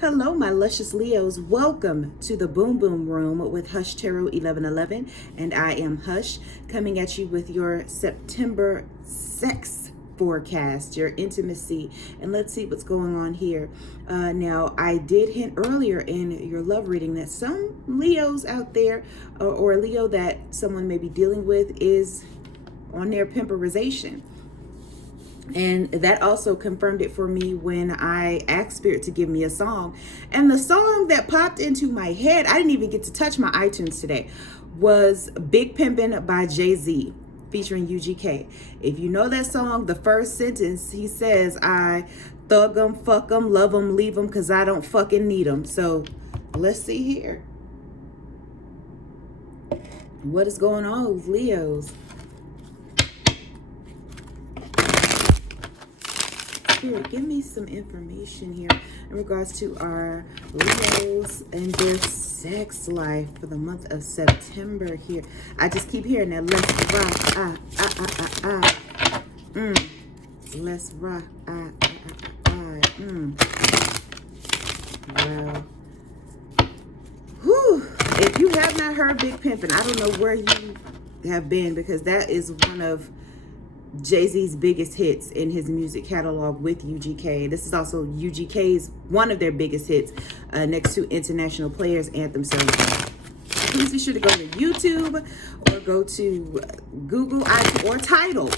Hello, my luscious Leos. Welcome to the Boom Boom Room with Hush Tarot 1111. And I am Hush, coming at you with your September sex forecast, your intimacy. And let's see what's going on here. Now, I did hint earlier in your love reading that some Leos out there, or a Leo that someone may be dealing with, is on their pimperization. And that also confirmed it for me when I asked Spirit to give me a song. And the song that popped into my head, I didn't even get to touch my iTunes today, was Big Pimpin' by Jay-Z featuring UGK. If you know that song, the first sentence, he says, I thug 'em, fuck 'em, love 'em, leave 'em, because I don't fucking need 'em. So let's see here. What is going on with Leos? Spirit, give me some information here in regards to our Leos and their sex life for the month of September here. I just keep hearing that let's rock, let's rock, Well, whew. If you have not heard Big Pimpin', I don't know where you have been, because that is one of Jay-Z's biggest hits in his music catalog with UGK. This is also UGK's one of their biggest hits, next to International Players Anthem. So please be sure to go to YouTube or go to Google or Tidal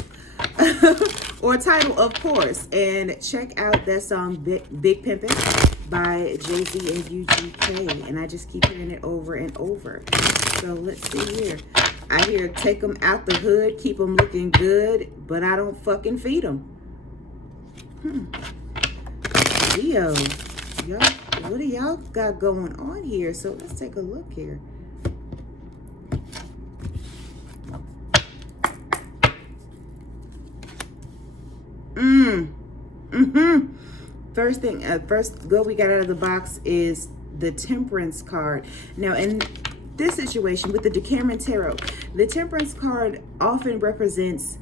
or Tidal, of course, and check out that song Big Pimpin' by Jay-Z and UGK. And I just keep hearing it over and over. So let's see here. I hear take them out the hood, keep them looking good, but I don't fucking feed them. Leo, y'all, what do y'all got going on here? So let's take a look here. First thing, first go we got out of the box is the Temperance card. Now, in this situation with the Decameron Tarot, the Temperance card often represents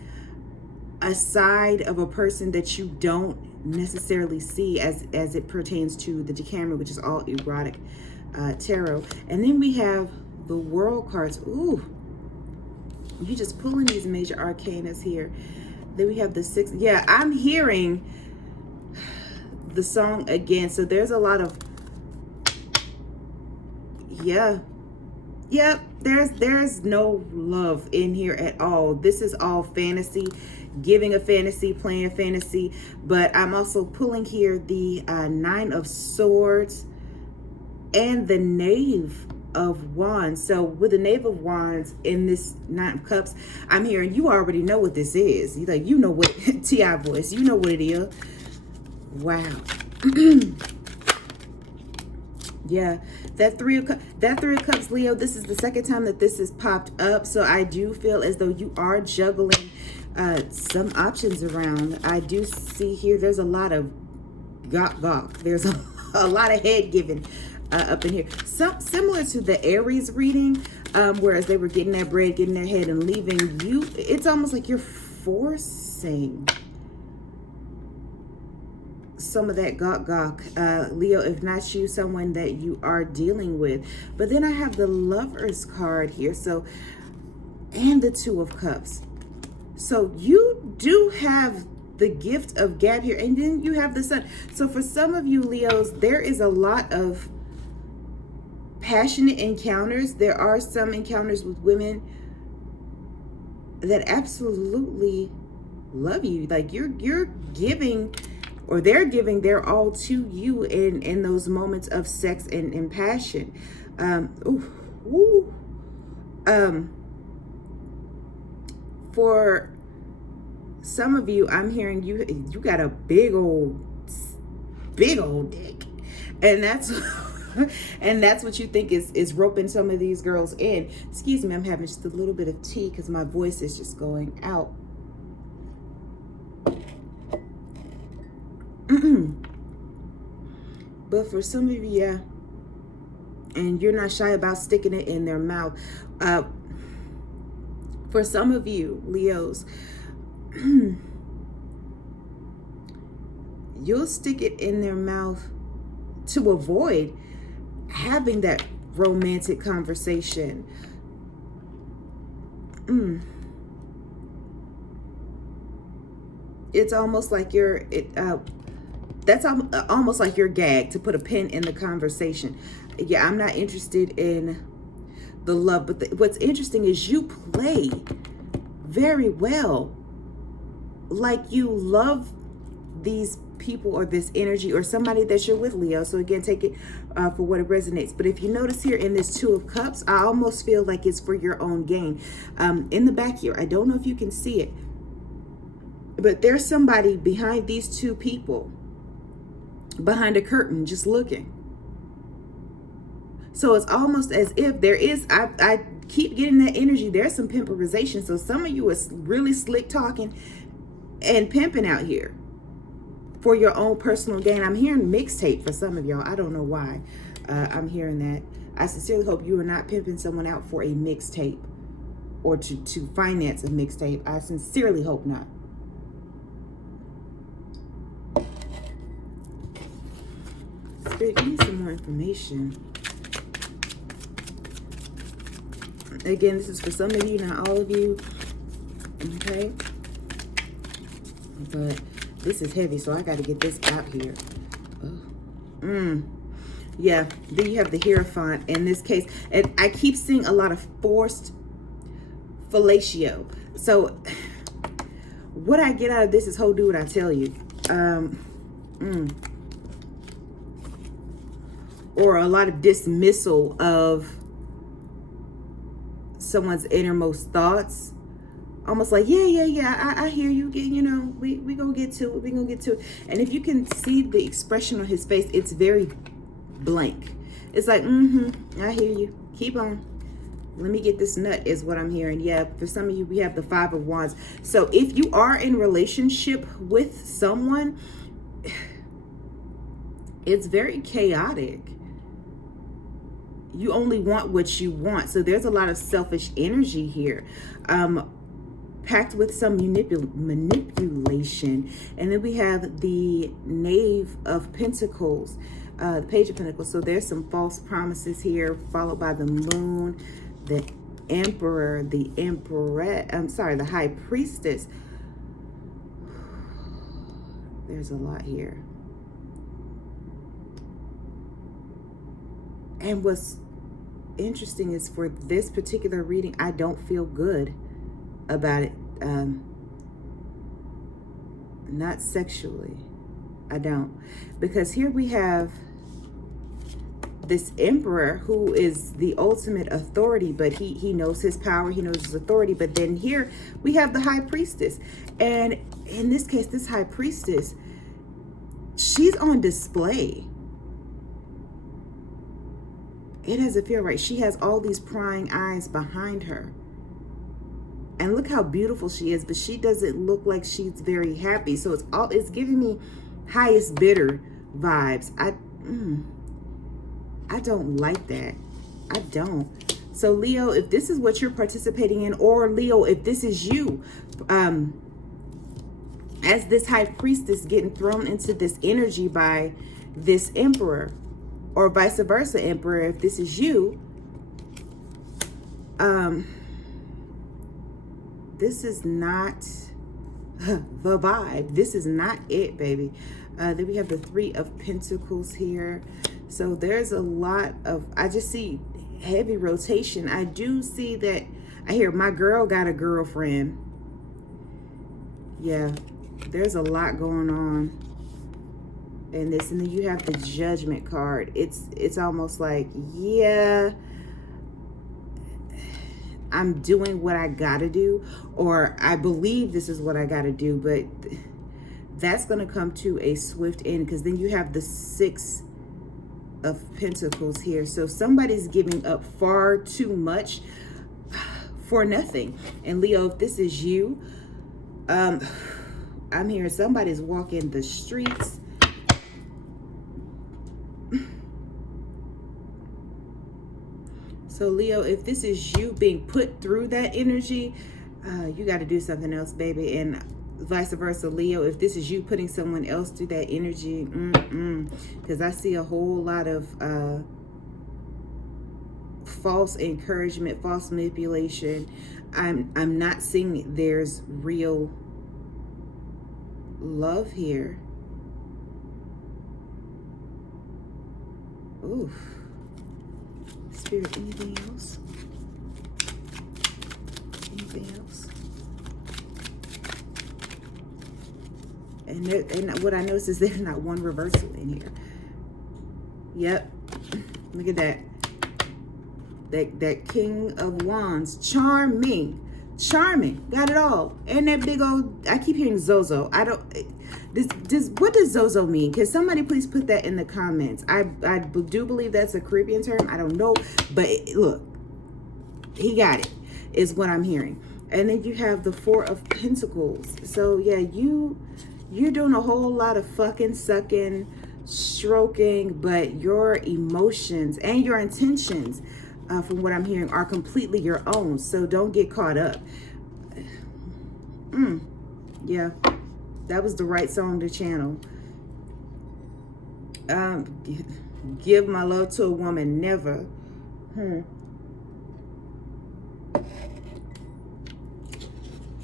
a side of a person that you don't necessarily see as it pertains to the Decameron, which is all erotic tarot. And then we have the World cards. Ooh, you just pulling these major arcanas here. Then we have the six. Yeah, I'm hearing the song again. So there's a lot of, yeah. Yep, there's no love in here at all. This is all fantasy, giving a fantasy, playing a fantasy. But I'm also pulling here the Nine of Swords and the Knave of Wands. So with the Knave of Wands in this Nine of Cups, I'm hearing you already know what this is. You know what, T.I. voice, you know what it is. Wow. Yeah, that three of cups, Leo, this is the second time that this has popped up. So I do feel as though you are juggling some options around. I do see here there's a lot of gawk. There's a lot of head giving up in here. Similar to the Aries reading, whereas they were getting that bread, getting their head and leaving you. It's almost like you're forcing some of that gawk, Leo, if not you, someone that you are dealing with. But then I have the Lovers card here, so, and the Two of Cups. So you do have the gift of gab here, and then you have the Sun. So for some of you Leos, there is a lot of passionate encounters. There are some encounters with women that absolutely love you. Like you're giving, or they're giving their all to you in those moments of sex and passion. For some of you, I'm hearing you got a big old dick, and that's and that's what you think is roping some of these girls in. Excuse me, I'm having just a little bit of tea because my voice is just going out. But for some of you, yeah, and you're not shy about sticking it in their mouth. For some of you Leos, you'll stick it in their mouth to avoid having that romantic conversation. It's almost like that's almost like you're gagged to put a pin in the conversation. Yeah, I'm not interested in the love, but what's interesting is you play very well, like you love these people or this energy or somebody that you're with, Leo. So again, take it for what it resonates. But if you notice here in this Two of Cups, I almost feel like it's for your own gain. In the back here, I don't know if you can see it, but there's somebody behind these two people, behind a curtain, just looking. So it's almost as if there is, I keep getting that energy. There's some pimperization. So some of you is really slick talking and pimping out here for your own personal gain. I'm hearing mixtape for some of y'all. I don't know why I'm hearing that. I sincerely hope you are not pimping someone out for a mixtape or to finance a mixtape. I sincerely hope not. Spirit, give me some more information. Again, this is for some of you, not all of you. Okay? But this is heavy, so I got to get this out here. Oh. Yeah, then you have the Hierophant in this case. And I keep seeing a lot of forced fellatio. So what I get out of this is, ho, do what I tell you. Or a lot of dismissal of someone's innermost thoughts. Almost like, yeah, I hear you. You know, we gonna get to it. We gonna get to it. And if you can see the expression on his face, it's very blank. It's like, I hear you. Keep on. Let me get this nut is what I'm hearing. Yeah, for some of you, we have the Five of Wands. So if you are in relationship with someone, it's very chaotic. You only want what you want. So there's a lot of selfish energy here. Packed with some manipulation. And then we have the Knave of Pentacles, the Page of Pentacles. So there's some false promises here, followed by the Moon, the Emperor, the the High Priestess. There's a lot here. And what's interesting is for this particular reading, I don't feel good about it. Not sexually. I don't. Because here we have this Emperor who is the ultimate authority, but he knows his power, he knows his authority. But then here we have the High Priestess. And in this case, this High Priestess, she's on display. It doesn't feel right. She has all these prying eyes behind her. And look how beautiful she is, but she doesn't look like she's very happy. So it's giving me highest bidder vibes. I don't like that. I don't. So Leo, if this is what you're participating in, or Leo, if this is you, as this High Priestess getting thrown into this energy by this Emperor, or vice versa, Emperor, if this is you, this is not the vibe. This is not it, baby. Then we have the Three of Pentacles here. So there's a lot of, I just see heavy rotation. I do see that, I hear my girl got a girlfriend. Yeah, there's a lot going on in this. And then you have the Judgment card. It's almost like, yeah, I'm doing what I gotta do, or I believe this is what I gotta do, but that's gonna come to a swift end, because then you have the Six of Pentacles here. So somebody's giving up far too much for nothing. And Leo, if this is you, I'm hearing somebody's walking the streets. So Leo, if this is you being put through that energy, you got to do something else, baby. And vice versa, Leo, if this is you putting someone else through that energy, because I see a whole lot of false encouragement, false manipulation. I'm not seeing there's real love here. Oof. Spirit, anything else? Anything else? And what I notice is there's not one reversal in here. Yep. Look at that. That King of Wands. Charming. Got it all. And that big old, I keep hearing Zozo. I don't, what does Zozo mean? Can somebody please put that in the comments? I do believe that's a Caribbean term. I don't know. But look, he got it, is what I'm hearing. And then you have the Four of Pentacles. So yeah, you're doing a whole lot of fucking, sucking, stroking, but your emotions and your intentions, from what I'm hearing, are completely your own. So don't get caught up. Yeah, that was the right song to channel. Give my love to a woman, never.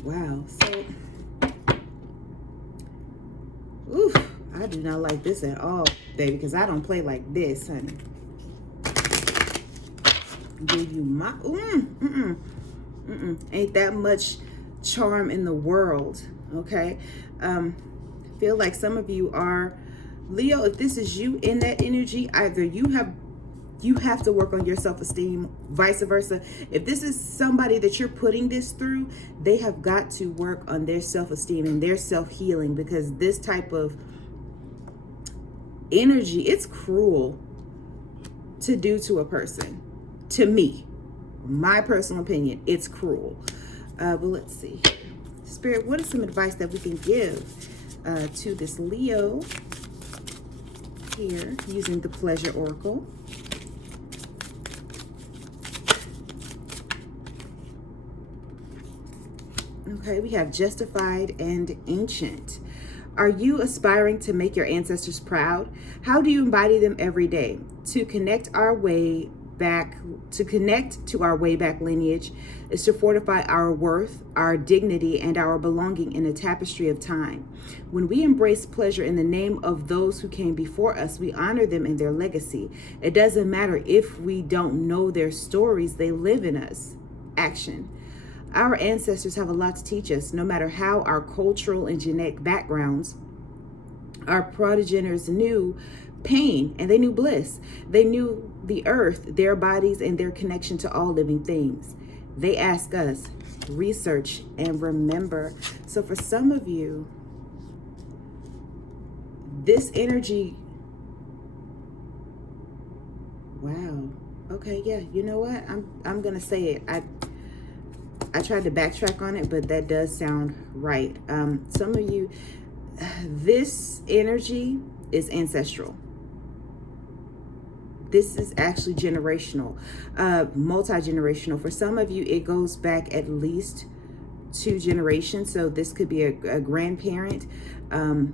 Wow. So, oof, I do not like this at all, baby, because I don't play like this, honey. Give you my ain't that much charm in the world. Okay. Feel like some of you are Leo. If this is you in that energy, either you have to work on your self-esteem, vice versa. If this is somebody that you're putting this through, they have got to work on their self-esteem and their self-healing, because this type of energy, it's cruel to do to a person. To me, my personal opinion, it's cruel. But let's see. Spirit, what is some advice that we can give to this Leo here using the Pleasure Oracle? Okay, we have Justified and Ancient. Are you aspiring to make your ancestors proud? How do you embody them every day? To connect to our way back lineage is to fortify our worth, our dignity, and our belonging in a tapestry of time. When we embrace pleasure in the name of those who came before us, we honor them and their legacy. It doesn't matter if we don't know their stories, they live in us. Action. Our ancestors have a lot to teach us, no matter how our cultural and genetic backgrounds. Our progenitors knew pain and they knew bliss. They knew the earth, their bodies, and their connection to all living things. They ask us, research and remember. So for some of you, this energy, wow. Okay, yeah, you know what? I'm gonna say it. I tried to backtrack on it, but that does sound right. Some of you, this energy is ancestral. This is actually generational, multi-generational. For some of you, it goes back at least 2 generations. So this could be a grandparent, a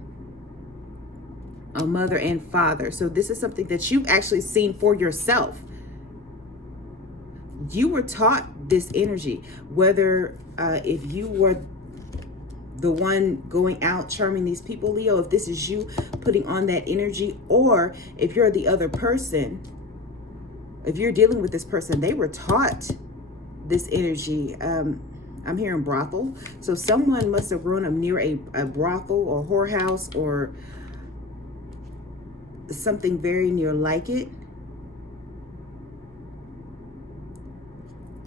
mother and father. So this is something that you've actually seen for yourself. You were taught this energy, whether if you were the one going out charming these people, Leo, if this is you putting on that energy, or if you're the other person, if you're dealing with this person, they were taught this energy. I'm hearing brothel. So someone must have grown up near a brothel or whorehouse or something very near like it.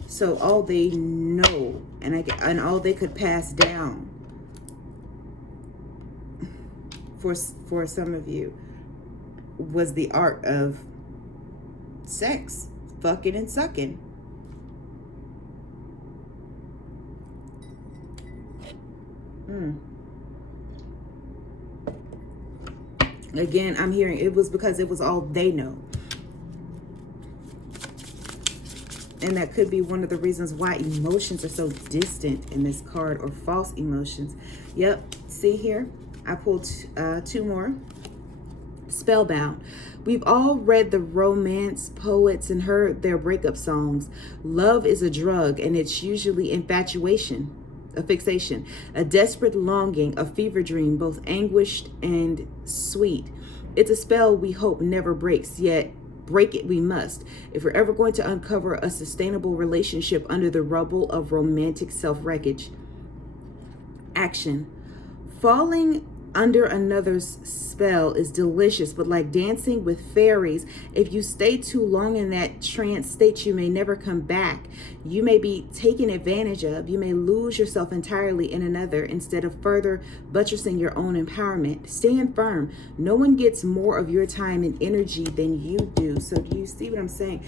So all they know and all they could pass down for some of you was the art of sex, fucking and sucking. Again, I'm hearing it was because it was all they know. And that could be one of the reasons why emotions are so distant in this card, or false emotions. Yep, see here? I pulled two more. Spellbound. We've all read the romance poets and heard their breakup songs. Love is a drug, and it's usually infatuation, a fixation, a desperate longing, a fever dream, both anguished and sweet. It's a spell we hope never breaks, yet break it we must, if we're ever going to uncover a sustainable relationship under the rubble of romantic self-wreckage. Action. Falling under another's spell is delicious, but like dancing with fairies, if you stay too long in that trance state, you may never come back. You may be taken advantage of. You may lose yourself entirely in another instead of further buttressing your own empowerment. Stand firm. No one gets more of your time and energy than you do. So do you see what I'm saying?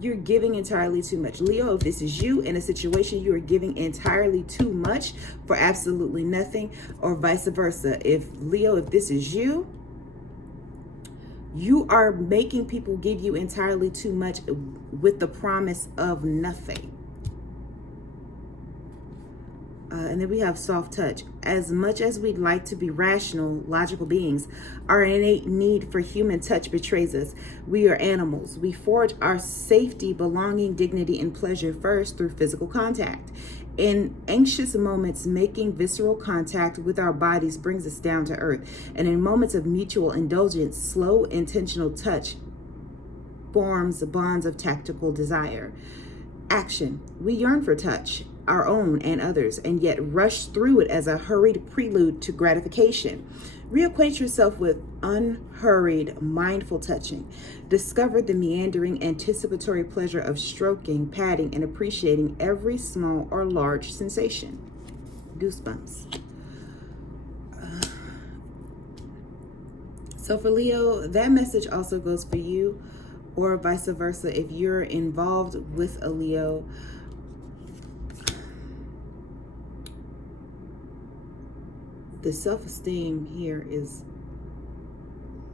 You're giving entirely too much. Leo, if this is you in a situation, you are giving entirely too much for absolutely nothing, or vice versa. If Leo, if this is you, you are making people give you entirely too much with the promise of nothing. And then we have soft touch. As much as we'd like to be rational, logical beings, our innate need for human touch betrays us. We are animals. We forge our safety, belonging, dignity, and pleasure first through physical contact. In anxious moments, making visceral contact with our bodies brings us down to earth. And in moments of mutual indulgence, slow, intentional touch forms bonds of tactical desire. Action. We yearn for touch, our own and others, and yet rush through it as a hurried prelude to gratification. Reacquaint yourself with unhurried, mindful touching. Discover the meandering, anticipatory pleasure of stroking, patting, and appreciating every small or large sensation. Goosebumps. So for Leo, that message also goes for you, or vice versa. If you're involved with a Leo, the self-esteem here is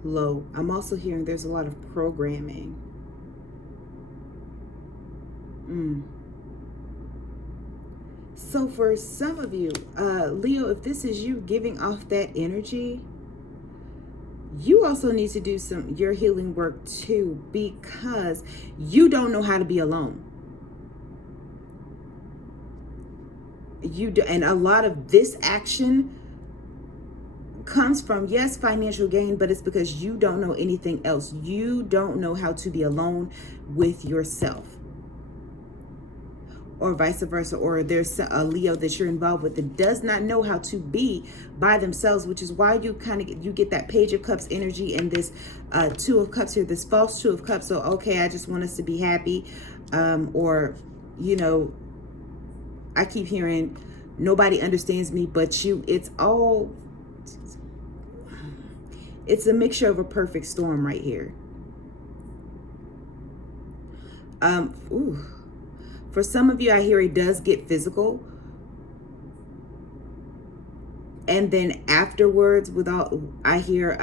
low. I'm also hearing there's a lot of programming. So for some of you, Leo, if this is you giving off that energy, you also need to do your healing work too, because you don't know how to be alone. You do, and a lot of this action comes from, yes, financial gain, but it's because you don't know anything else. You don't know how to be alone with yourself, or vice versa. Or there's a Leo that you're involved with that does not know how to be by themselves, which is why you get that Page of Cups energy and this Two of Cups here, this false Two of Cups. So, okay, I just want us to be happy. Or, you know, I keep hearing nobody understands me but you. It's a mixture of a perfect storm right here. For some of you, I hear it does get physical. And then afterwards, I hear,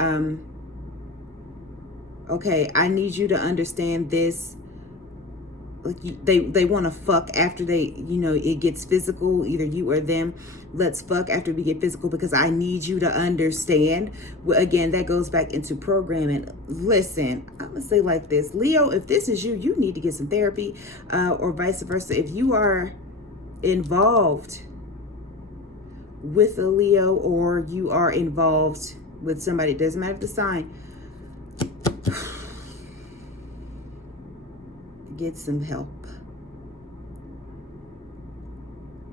okay, I need you to understand this. Like they want to fuck after it gets physical, either you or them. Let's fuck after we get physical because I need you to understand. Well, again, that goes back into programming. Listen, I'm gonna say like this, Leo, if this is you, you need to get some therapy, or vice versa. If you are involved with a Leo, or you are involved with somebody, it doesn't matter the sign, get some help,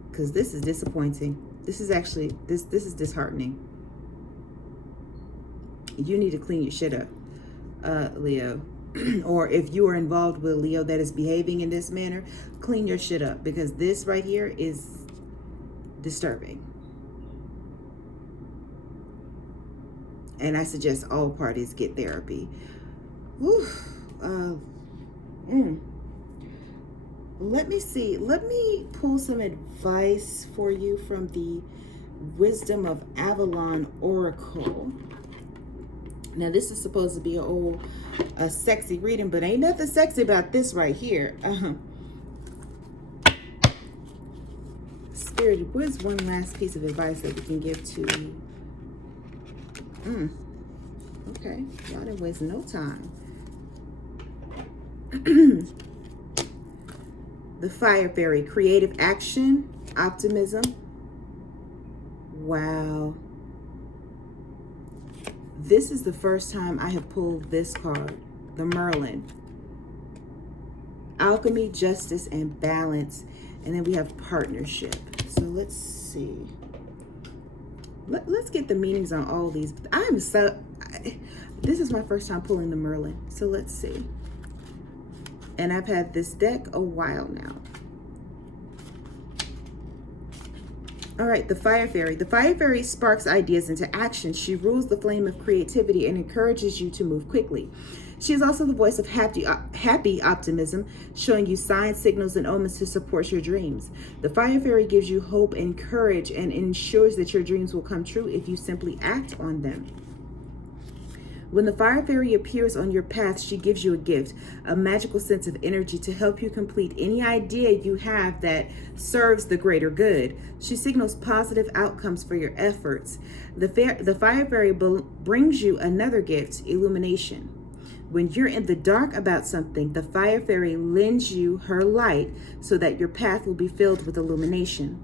because this is disappointing. This is actually this is disheartening. You need to clean your shit up, Leo. Or if you are involved with a Leo that is behaving in this manner, clean your shit up, because this right here is disturbing. And I suggest all parties get therapy. Let me see. Let me pull some advice for you from the Wisdom of Avalon Oracle. Now, this is supposed to be a sexy reading, but ain't nothing sexy about this right here. Spirit, what's one last piece of advice that we can give to okay, y'all didn't waste no time. The Fire Fairy, creative action, optimism. Wow. This is the first time I have pulled this card, the Merlin. Alchemy, justice, and balance. And then we have partnership. So let's see. Let's get the meanings on all these. This is my first time pulling the Merlin. So let's see. And I've had this deck a while now. All right, the Fire Fairy. The Fire Fairy sparks ideas into action. She rules the flame of creativity and encourages you to move quickly. She is also the voice of happy optimism, showing you signs, signals, and omens to support your dreams. The Fire Fairy gives you hope and courage and ensures that your dreams will come true if you simply act on them. When the Fire Fairy appears on your path, she gives you a gift, a magical sense of energy to help you complete any idea you have that serves the greater good. She signals positive outcomes for your efforts. The Fire Fairy brings you another gift, illumination. When you're in the dark about something, the Fire Fairy lends you her light so that your path will be filled with illumination.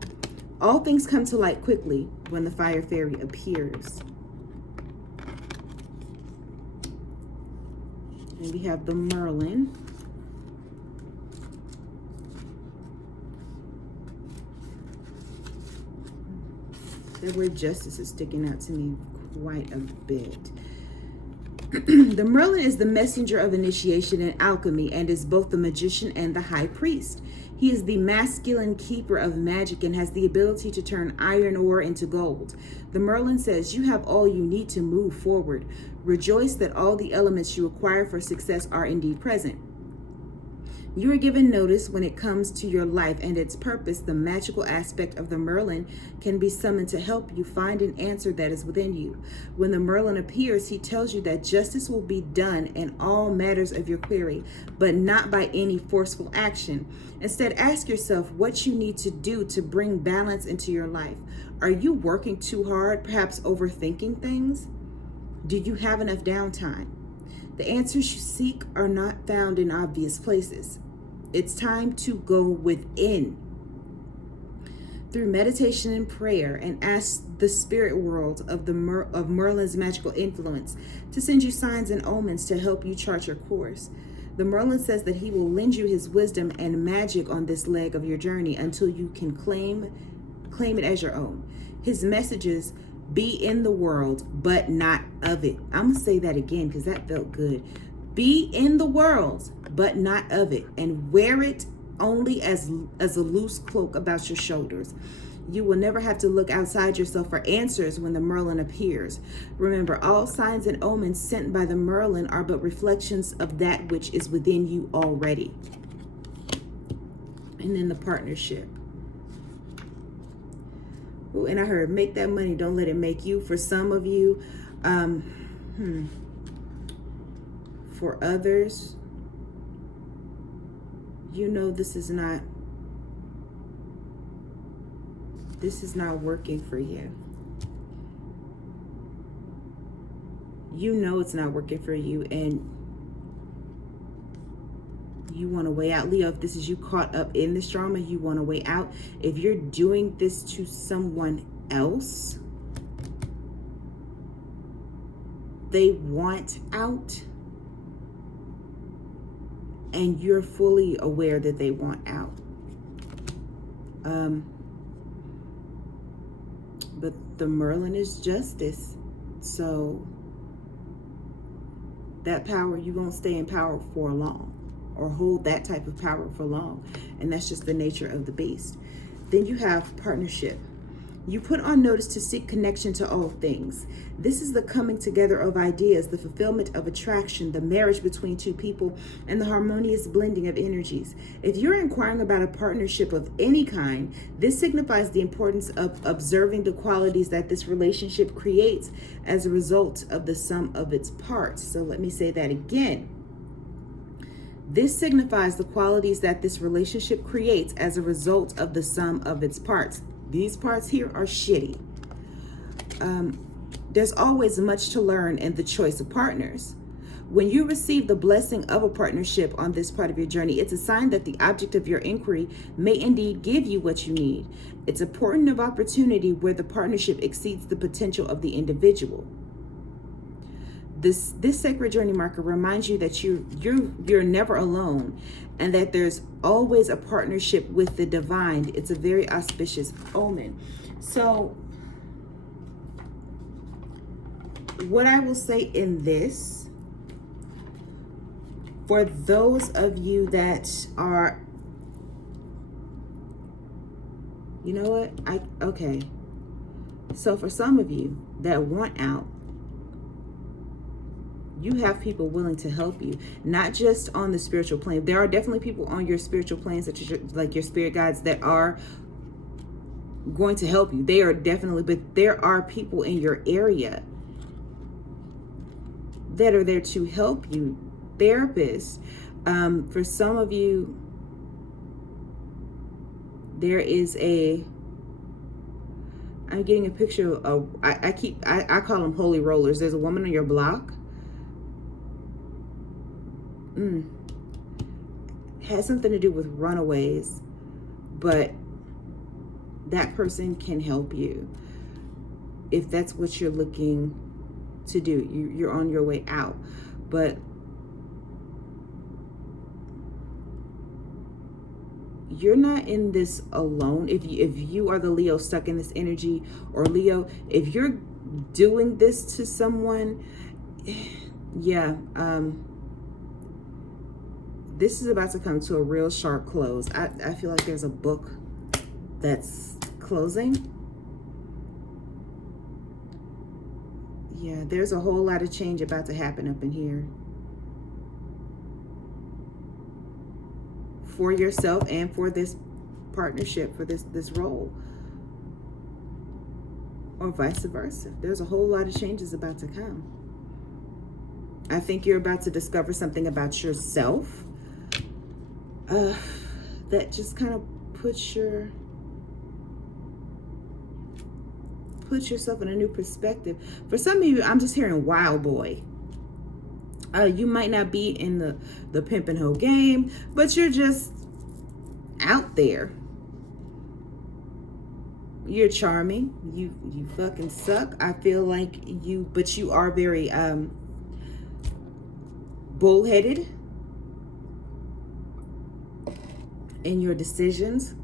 All things come to light quickly when the Fire Fairy appears. And we have the Merlin. The word justice is sticking out to me quite a bit. The Merlin is the messenger of initiation and alchemy and is both the magician and the high priest. He is the masculine keeper of magic and has the ability to turn iron ore into gold. The Merlin says, you have all you need to move forward. Rejoice that all the elements you require for success are indeed present. You are given notice when it comes to your life and its purpose. The magical aspect of the Merlin can be summoned to help you find an answer that is within you. When the Merlin appears, he tells you that justice will be done in all matters of your query, but not by any forceful action. Instead, ask yourself what you need to do to bring balance into your life. Are you working too hard, perhaps overthinking things? Do you have enough downtime? The answers you seek are not found in obvious places. It's time to go within. Through meditation and prayer, and ask the spirit world of Merlin's magical influence to send you signs and omens to help you chart your course. The Merlin says that he will lend you his wisdom and magic on this leg of your journey until you can claim it as your own. His messages: be in the world, but not of it. I'm going to say that again because that felt good. Be in the world, but not of it, and wear it only as a loose cloak about your shoulders. You will never have to look outside yourself for answers when the Merlin appears. Remember, all signs and omens sent by the Merlin are but reflections of that which is within you already. And then the partnership. Ooh, and I heard, make that money, don't let it make you. For some of you, for others, you know this is not working for you. You know it's not working for you, and you want to weigh out. Leo, if this is you caught up in this drama, you want to weigh out. If you're doing this to someone else, they want out, and you're fully aware that they want out. But the Merlin is justice. So that power, you won't stay in power for long or hold that type of power for long. And that's just the nature of the beast. Then you have partnership. You put on notice to seek connection to all things. This is the coming together of ideas, the fulfillment of attraction, the marriage between two people, and the harmonious blending of energies. If you're inquiring about a partnership of any kind, this signifies the importance of observing the qualities that this relationship creates as a result of the sum of its parts. So let me say that again. This signifies the qualities that this relationship creates as a result of the sum of its parts. These parts here are shitty. There's always much to learn in the choice of partners. When you receive the blessing of a partnership on this part of your journey, it's a sign that the object of your inquiry may indeed give you what you need. It's a portent of opportunity where the partnership exceeds the potential of the individual. This sacred journey marker reminds you that you're never alone, and that there's always a partnership with the divine. It's a very auspicious omen. So what I will say in this, for those of you that are, you know what, okay. So for some of you that want out, you have people willing to help you, not just on the spiritual plane. There are definitely people on your spiritual planes, such as like your spirit guides, that are going to help you. They are definitely, but there are people in your area that are there to help you. Therapists. For some of you, there is I'm getting a picture of, I call them holy rollers. There's a woman on your block. Has something to do with runaways, but that person can help you if that's what you're looking to do. You're on your way out, but you're not in this alone. If you are the Leo stuck in this energy, or Leo, if you're doing this to someone, yeah, this is about to come to a real sharp close. I feel like there's a book that's closing. Yeah, there's a whole lot of change about to happen up in here. For yourself and for this partnership, for this role. Or vice versa. There's a whole lot of changes about to come. I think you're about to discover something about yourself that just kind of puts yourself in a new perspective. For some of you, I'm just hearing wild boy. You might not be in the pimp and hoe game, but you're just out there. You're charming. You fucking suck. I feel like but you are very bullheaded in your decisions.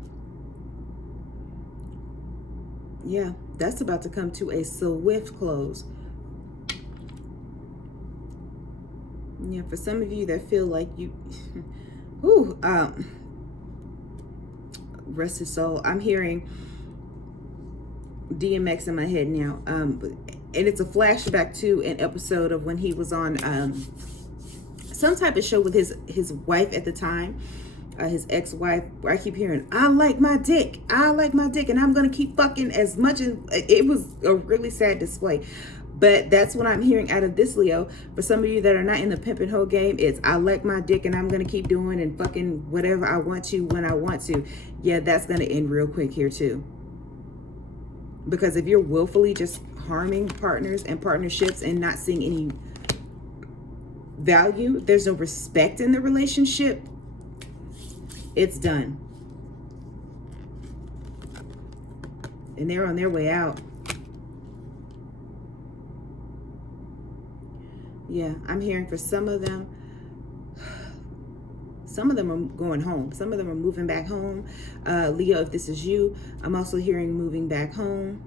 Yeah, that's about to come to a swift close. Yeah, for some of you that feel like you, rest his soul. I'm hearing DMX in my head now. And it's a flashback to an episode of when he was on some type of show with his wife at the time. His ex-wife, where I keep hearing, I like my dick, and I'm gonna keep fucking as much as. It was a really sad display, but that's what I'm hearing out of this Leo. For some of you that are not in the pimp and hoe game, it's I like my dick and I'm gonna keep doing and fucking whatever I want to when I want to. Yeah, that's gonna end real quick here too. Because if you're willfully just harming partners and partnerships and not seeing any value, there's no respect in the relationship, it's done. And they're on their way out. Yeah, I'm hearing for some of them are going home. Some of them are moving back home. Leo, if this is you, I'm also hearing moving back home.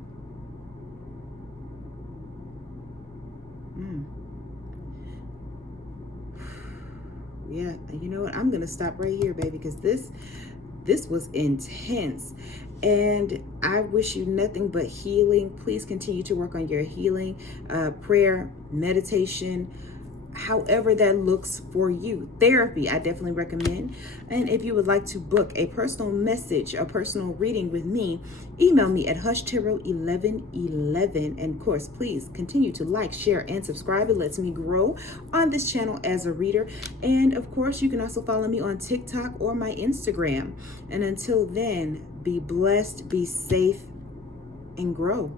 Yeah, you know what? I'm going to stop right here, baby, because this was intense. And I wish you nothing but healing. Please continue to work on your healing, prayer, meditation, however that looks for you. Therapy, I definitely recommend. And if you would like to book a personal message, a personal reading with me, email me at hushtarot1111. And of course, please continue to like, share, and subscribe. It lets me grow on this channel as a reader. And of course, you can also follow me on TikTok or my Instagram. And until then, be blessed, be safe, and grow.